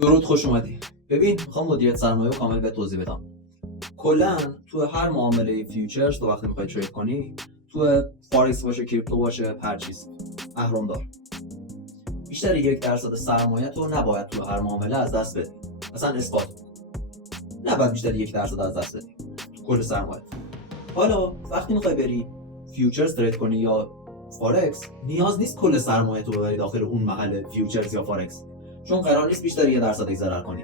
درود، خوش اومدی. ببین، میخوام مدیریت سرمایه رو کامل به توضیح بدم. کلا تو هر معامله فیوچرز تو وقتی میخوای ترید کنی، تو فارکس باشه، کریپتو باشه، هر چیز اهرم‌دار، بیشتر 1% سرمایه تو نباید تو هر معامله از دست بدی. مثلا اسپات نباید بیشتر 1% از دست بدی تو کل سرمایه. حالا وقتی میخوای بری فیوچرز ترید کنی یا فارکس، نیاز نیست کل سرمایه تو ببری داخل اون محل فیوچرز یا فارکس، چون قرار نیست بیشتر 1% ضرر کنی.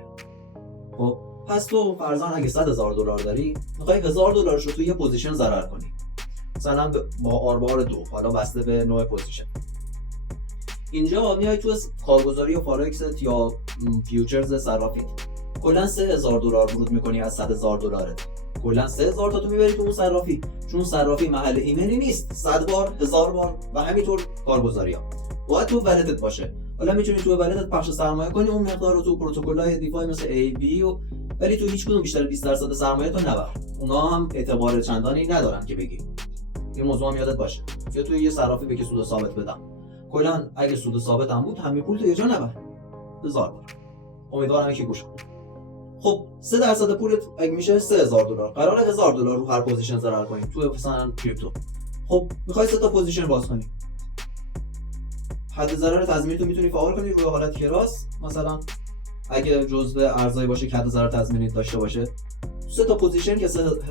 خب پس تو فرضاً اگه $100,000 داری، میخوای $1,000 رو توی یه پوزیشن ضرر کنی، مثلا با آربار 2، حالا بسته به نوع پوزیشن. اینجا میای تو کارگزاری یا فارکست یا فیوچرز صرافیت، کلا $3,000 ورود میکنی از $100,000. کلا 3000 تا تو میبری تو اون صرافی، چون صرافی محل ایمنی نیست. 100 بار، 1000 بار و همینطور کارگزاری‌ها باید تو ولتت باشه. حالا میتونی تو ولتت پخش سرمایه کنی، اون مقدار رو تو پروتکل‌های دیفای مثل AB ولی تو هیچ کدوم بیشتر 20% سرمایه تو نبر. اونا هم اعتبار چندانی ندارن که بگی. این موضوع هم یادت باشه. یا تو یه صرافی بگی سود ثابت بدم، کلا اگه سود ثابت هم بود همین پول تو یه جا نبر. 1000 بار. امیدوارم که گوش کنی. خب 3% پولت اگه میشه $3,000، قراره $1,000 رو هر پوزیشن ضرر کنی تو مثلا کریپتو. خب میخوای 3 تا پوزیشن باز کنی، حد ضرر تضمینی تو میتونی فعال کنی روی حالت کراس. مثلا اگه جزء ارزایی باشه که حد ضرر تضمینی داشته باشه، 3 تا پوزیشن که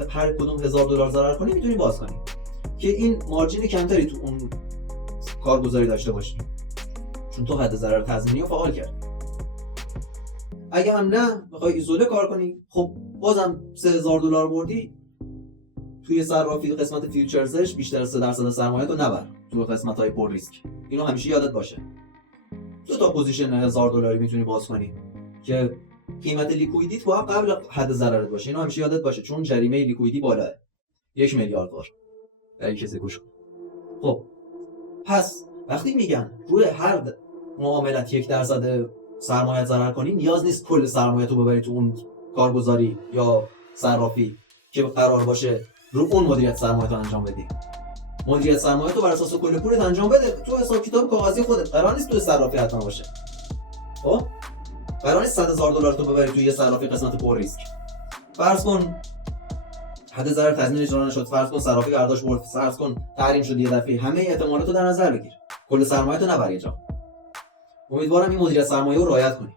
هر کدوم $1,000 ضرر کنی میتونی باز کنی که این مارجین کمتری تو اون کارگزاری داشته باشی، چون تو حد ضرر تضمینی رو فعال کردی. اگه هم نه میخوای ایزوله کار کنی، خب بازم $3,000 بردی توی صرافی قسمت فیوچرزش، بیشتر از 3% سرمایه تو نبر تو قسمت‌های پر ریسک. اینو همیشه یادت باشه. 2 تا پوزیشن $1,000 میتونی باز کنی که قیمت لیکویدیت باید قبل حد ضررت باشه. اینو همیشه یادت باشه، چون جریمه لیکویدی بالاه، 1 میلیارد بار. برای کسی گوش کن. خب پس وقتی میگن روی هر معاملت 1% سرمایه ضرر کنی، نیاز نیست کل سرمایه تو ببری تو اون کارگزاری یا صرافی که قرار باشه رو اون مدیریت سرمایه تو انجام بدی. مدیریت سرمایه تو بر اساس کل پولت انجام بده تو حساب کتاب کاغذی خودت. قرار نیست تو صرافی حتما باشه. خب قرار نیست $100,000 تو ببری تو یه صرافی قسمت پر ریسک. فرض کن حد ضرر تضمین اجرا نشد، فرض کن صرافی برداشت برد، فرض کن تحریم شد یه دفعه، همه احتمالات رو در نظر بگیر، کل سرمایه تو نبر اینجا. امیدوارم این مدیریت سرمایه رو رعایت کنی.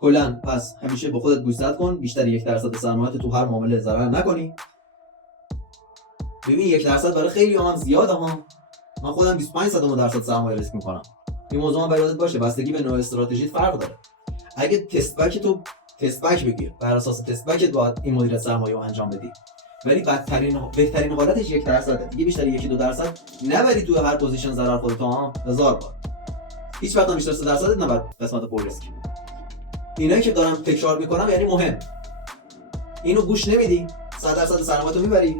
کلا پس همیشه به خودت گوشزد کن، بیشتر 1% سرمایه تو هر معامله ضرر نکنی. ببین 1% برای خیلی هم زیاده ها. من خودم 25% سرمایه ریسک میکنم. این موضوع هم باید بشه، بستگی به نوع استراتژی فرق داره. اگه تست بک تو تست بک بگیر، بر اساس تست بک باید این مدیریت سرمایه رو انجام بدی. ولی بهترین حالتش 1%. دیگه بیشتر 1-2% نبری تو هر پوزیشن ضرر خودت ها. 1000 بار. هیچ وقت بیشتر 3% نبر قسمت پر ریسک. اینایی که دارم تکرار میکنم یعنی مهم. اینو گوش نمیدی، 100% سرمایه‌تو میبری.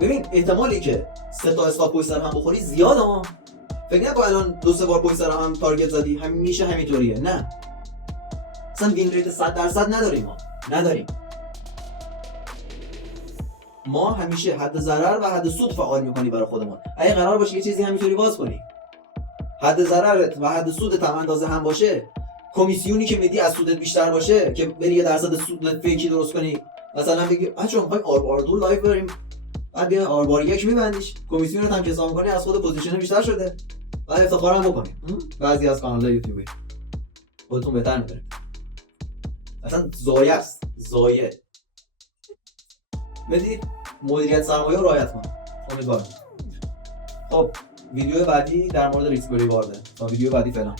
ببین احتمالی که 3 تا استاپ پشت سر هم بخوری زیاده ها. فکر نکن الان 2-3 بار پشت سر هم تارگت زدی همیشه همینطوریه. نه. اصلا وین ریت 100% نداریم. ما همیشه حد ضرر و حد سود فعال میکنی برای خودمون. اگه قرار باشه یه چیزی همینطوری باز کنی، حد ضررت و حد سودت هم اندازه هم باشه، کمیسیونی که میدی از سودت بیشتر باشه که بری 1% سود فیکی درست کنی، مثلا بگی بچه‌ها می‌خوایم آر 2 لایو بریم، بعد بیا آر 1 میبندیش، کمیسیونت هم که حساب کنی از خود پوزیشن بیشتر شده، بعد افتخارم بکنی. بعضی از کانال‌های یوتیوبی خودتون بهتر می‌دونید. اصلا زایه بدید مدیریت سرمایه رو رعایت کن. امیدوارم. خب ویدیو بعدی در مورد ریسک بری وارده. تا ویدیو بعدی فعلا.